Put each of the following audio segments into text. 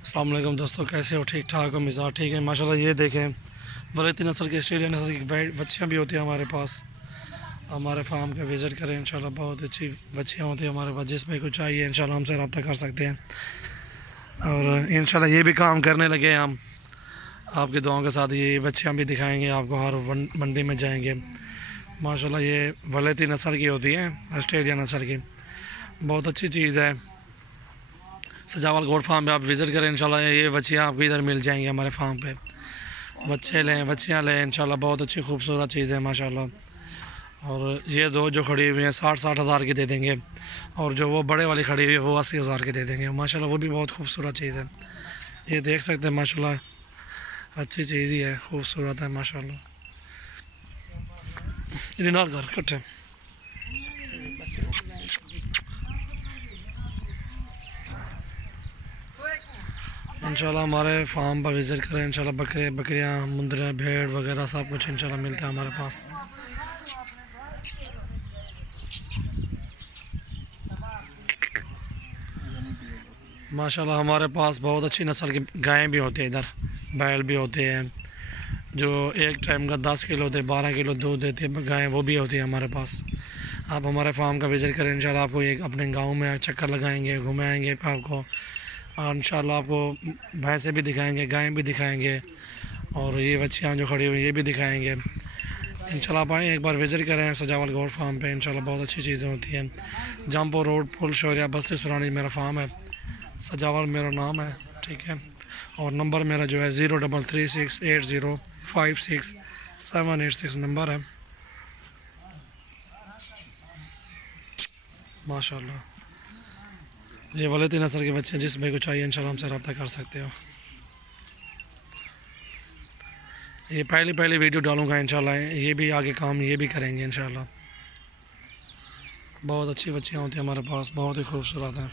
अस्सलाम वालेकुम दोस्तों, कैसे हो? ठीक ठाक हो? मिजाज ठीक है माशाल्लाह। ये देखें, वलैती नस्ल की ऑस्ट्रेलियन नस्ल की बच्चियाँ भी होती हैं हमारे पास। हमारे फार्म का विज़िट करें, इंशाल्लाह बहुत अच्छी बच्चियाँ होती हैं हमारे पास। जिसमें कुछ चाहिए इंशाल्लाह हमसे रब्ता कर सकते हैं। और इंशाल्लाह ये भी काम करने लगे हैं हम, आपकी दुआओं के साथ। ये बच्चियाँ भी दिखाएँगे आपको, हर मंडी में जाएँगे माशाल्लाह। ये वलैती नस्ल की होती हैं, ऑस्ट्रेलियन नस्ल की, बहुत अच्छी चीज़ है। सजावल गोट फार्म पे आप विज़िट करें, इंशाल्लाह ये बच्चियाँ आपको इधर मिल जाएंगी हमारे फार्म पे। बच्चे लें, बच्चियाँ लें, इंशाल्लाह बहुत अच्छी खूबसूरत चीज़ है माशाल्लाह। और ये दो जो खड़ी हुई हैं 60-60 हज़ार की दे देंगे, और जो वो बड़े वाली खड़ी हुई है वो 80 हज़ार की दे देंगे माशाल्लाह। वो भी बहुत खूबसूरत चीज़ है, ये देख सकते हैं माशाल्लाह, अच्छी चीज़ ही है, खूबसूरत है माशाल्लाह। इन्हें घर कट्ठे इंशाल्लाह हमारे फार्म पर विज़िट करें। इंशाल्लाह बकरियाँ, मुंदरे, भेड़ वगैरह सब कुछ इंशाल्लाह मिलता है हमारे पास। माशाल्लाह हमारे पास बहुत अच्छी नस्ल की गायें भी होती हैं, इधर बैल भी होते हैं, जो एक टाइम का 10 किलो दे 12 किलो दूध देती है गायें, वो भी होती है हमारे पास। आप हमारे फार्म का विज़िट करें, इंशाल्लाह आपको एक अपने गाँव में चक्कर लगाएंगे, घुमाएँगे आपको, और इंशाल्लाह आपको भैंसें भी दिखाएंगे, गायें भी दिखाएंगे, और ये बच्चियाँ जो खड़ी हुई ये भी दिखाएंगे। इंशाल्लाह आप आएँ, एक बार विज़िट करें सजावल गोट फार्म पे, इंशाल्लाह बहुत अच्छी चीज़ें होती हैं। जमपुर रोड, पुल शौरिया, बस्ती सुरानी मेरा फार्म है, सजावल मेरा नाम है, ठीक है। और नंबर मेरा जो है 03368056 नंबर है माशाल्लाह। ये वलैती नस्ल के बच्चे जिस भाई को चाहिए इंशाल्लाह हमसे रब्ता कर सकते हो। ये पहली वीडियो डालूंगा इंशाल्लाह, ये भी आगे काम ये भी करेंगे इंशाल्लाह। बहुत अच्छी बच्चियाँ होती हैं हमारे पास, बहुत ही खूबसूरत हैं।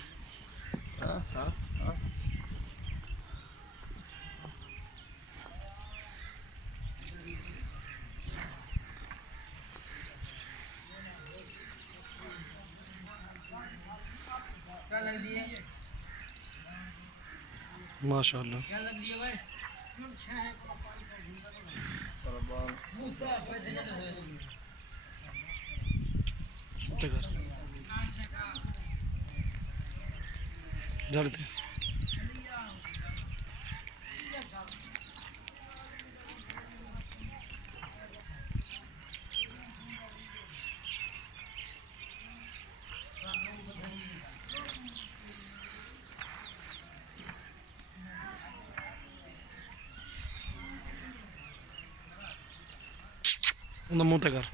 माशाल्लाह जल्दी मुँह तक कर।